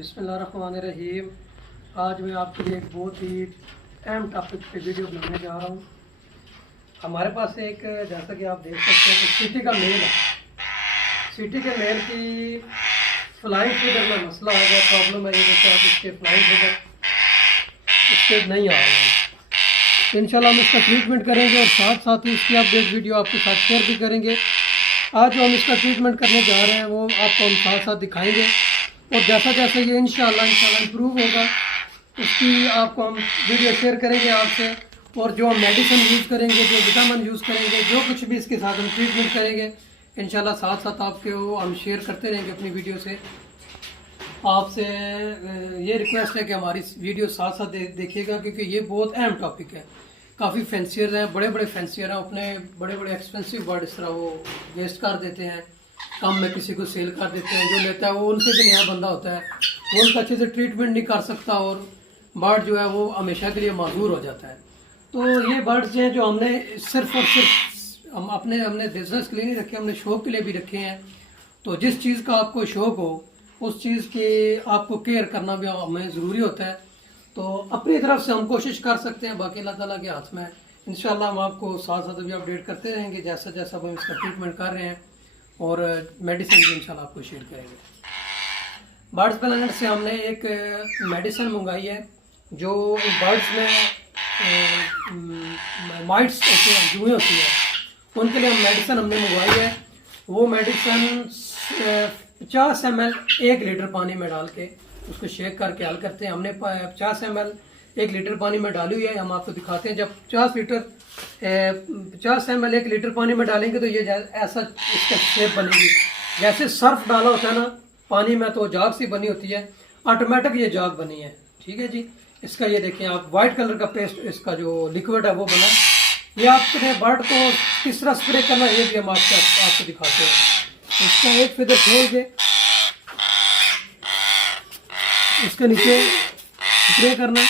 बिस्मिल्लाहिर्रहमानिर्रहीम। आज मैं आपके लिए एक बहुत ही अहम टॉपिक पे वीडियो बनाने जा रहा हूँ। हमारे पास एक, जैसा कि आप देख सकते हैं कि सिटी का मेल है। सिटी के मेल की फ्लाइंग फिगर में मसला आ गया, प्रॉब्लम है। ये देखिए आप, इसके फ्लाइंग फिगर इसके नहीं आ रहे हैं। इंशाल्लाह हम इसका ट्रीटमेंट करेंगे और साथ साथ ही इसकी अपडेट वीडियो आपके साथ शेयर भी करेंगे। आज जो हम इसका ट्रीटमेंट करने जा रहे हैं वो आपको हम साथ साथ दिखाएंगे, और जैसा जैसा ये इंशाल्लाह इम्प्रूव होगा उसकी आपको हम वीडियो शेयर करेंगे आपसे। और जो हम मेडिसिन यूज़ करेंगे, जो विटामिन यूज़ करेंगे, जो कुछ भी इसके साथ हम ट्रीटमेंट करेंगे इंशाल्लाह साथ साथ आपके वो हम शेयर करते रहेंगे अपनी वीडियो से। आपसे ये रिक्वेस्ट है कि हमारी वीडियो साथ साथ देखिएगा, क्योंकि ये बहुत अहम टॉपिक है। काफ़ी फैंसियर हैं, बड़े बड़े फैंसियर हैं, अपने बड़े बड़े एक्सपेंसिव बर्ड इस तरह वो वेस्ट कर देते हैं, कम में किसी को सेल कर देते हैं। जो लेता है वो उनसे भी नया बंदा होता है, वो उनका अच्छे से ट्रीटमेंट नहीं कर सकता और बर्ड जो है वो हमेशा के लिए माजूर हो जाता है। तो ये बर्ड्स हैं जो हमने सिर्फ और सिर्फ हमने बिजनेस के लिए नहीं रखे, हमने शौक के लिए भी रखे हैं। तो जिस चीज़ का आपको शौक हो उस चीज़ की आपको केयर करना भी हमें ज़रूरी होता है। तो अपनी तरफ से हम कोशिश कर सकते हैं, बाकी अल्लाह ताला के हाथ में है। इंशाल्लाह हम आपको साथ साथ भी अपडेट करते रहेंगे जैसा जैसा हम इसका ट्रीटमेंट कर रहे हैं, और मेडिसिन भी इंशाल्लाह आपको शेयर करेंगे। बर्ड्स प्लानट से हमने एक मेडिसिन मंगाई है जो बर्ड्स में माइट्स होते हैं, जुएँ होती है, उनके लिए हम मेडिसिन हमने मंगवाई है। वो मेडिसिन 50 ml 1 लीटर पानी में डाल के उसको शेक करके हल करते हैं। हमने 50 ml 1 लीटर पानी में डाली हुई है, हम आपको दिखाते हैं। जब 50 ml 1 लीटर पानी में डालेंगे तो ये ऐसा इसका शेप बनेगी। जैसे सर्फ डाला होता है ना पानी में तो जाग सी बनी होती है, ऑटोमेटिक ये जाग बनी है। ठीक है जी। इसका ये देखें आप, वाइट कलर का पेस्ट, इसका जो लिक्विड है वो बना। ये आपने बर्ड को किस तरह स्प्रे करना है ये भी हम आपको दिखाते हैं। इसका एक फिदर खोल के इसके नीचे स्प्रे करना,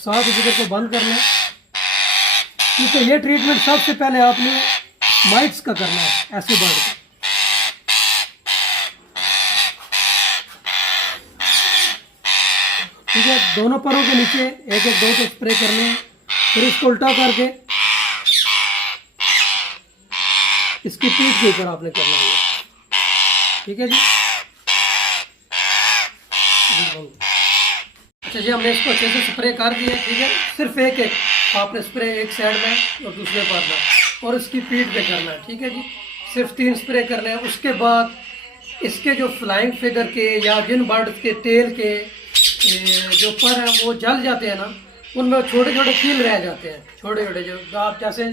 साथ फिदर को बंद करना, क्योंकि ये ट्रीटमेंट सबसे पहले आपने माइट्स का करना है, ऐसे बर्ड का। ठीक है, दोनों परों के नीचे एक एक दो तो स्प्रे करने हैं, फिर इसको उल्टा करके इसकी पीठ के ऊपर आपने करना है। ठीक है जी। अच्छा जी, हमने इसको अच्छे से स्प्रे कर दिया। ठीक है, सिर्फ एक एक आपने स्प्रे एक साइड में और दूसरे पर में, और इसकी पीठ पे करना है। ठीक है जी, सिर्फ 3 स्प्रे करने हैं। उसके बाद इसके जो फ्लाइंग फिगर के या जिन बर्ड्स के टेल के जो पर हैं वो जल जाते हैं ना, उनमें छोटे छोटे कील रह जाते हैं, छोटे छोटे जो आप जैसे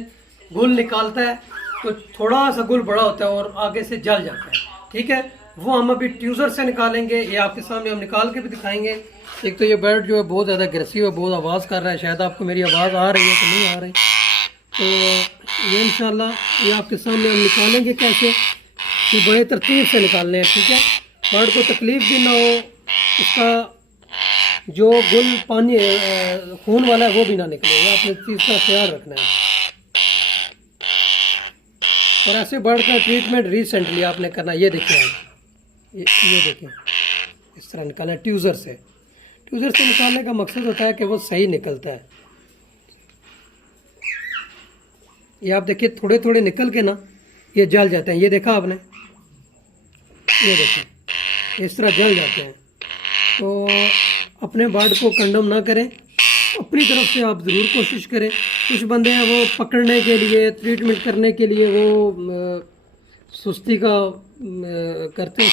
गुल निकालता है तो थोड़ा सा गुल बड़ा होता है और आगे से जल जाता है। ठीक है, वो हम अभी ट्यूज़र से निकालेंगे, ये आपके सामने हम निकाल के भी दिखाएंगे। एक तो ये बर्ड जो है बहुत ज़्यादा अग्रेसिव है, बहुत आवाज़ कर रहा है, शायद आपको मेरी आवाज़ आ रही है कि नहीं आ रही। तो ये इंशाल्लाह ये आपके सामने हम निकालेंगे कैसे, कि बड़े तरतीब से निकालने हैं। ठीक है, बर्ड को तकलीफ भी ना हो, उसका जो गुल पानी खून वाला है वो भी ना निकले, ये आपने चीज़ का ख्याल रखना है। और ऐसे बर्ड का ट्रीटमेंट रिसेंटली आपने करना, ये देखिए आप, ये देखें इस तरह निकालना ट्यूज़र से। ट्यूज़र से निकालने का मकसद होता है कि वो सही निकलता है। ये आप देखिए थोड़े थोड़े निकल के ना ये जल जाते हैं, ये देखा आपने, ये देखें इस तरह जल जाते हैं। तो अपने बर्ड को कंडम ना करें, अपनी तरफ से आप ज़रूर कोशिश करें। कुछ बंदे हैं वो पकड़ने के लिए, ट्रीटमेंट करने के लिए वो सुस्ती करते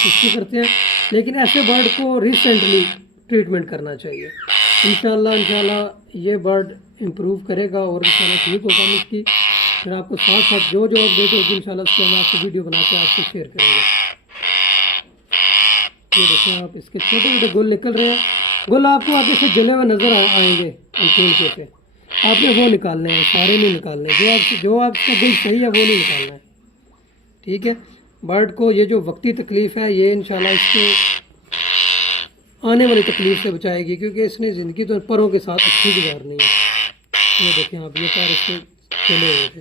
हैं, लेकिन ऐसे बर्ड को रिसेंटली ट्रीटमेंट करना चाहिए। इंशाल्लाह ये बर्ड इम्प्रूव करेगा और इंशाल्लाह ठीक होगा इसकी। फिर आपको साथ साथ जो जो अपडेट होगी इंशाल्लाह उसकी हम आपको वीडियो बना के आपसे शेयर करेंगे। ये देखें आप, इसके छोटे छोटे गुल निकल रहे हैं। गुल आपको आगे से जले हुए नज़र आएंगे अंकुल के पे, आपने वो निकालने हैं, सारे नहीं निकालने। जो आपका गुल सही है वो नहीं निकालना है। ठीक है, बर्ड को ये जो वक्ती तकलीफ़ है ये इंशाल्लाह इसको आने वाली तकलीफ़ से बचाएगी, क्योंकि इसने ज़िंदगी तो परों के साथ अच्छी गुजारनी है। ये देखें आप, ये पैर इसके चले हुए थे।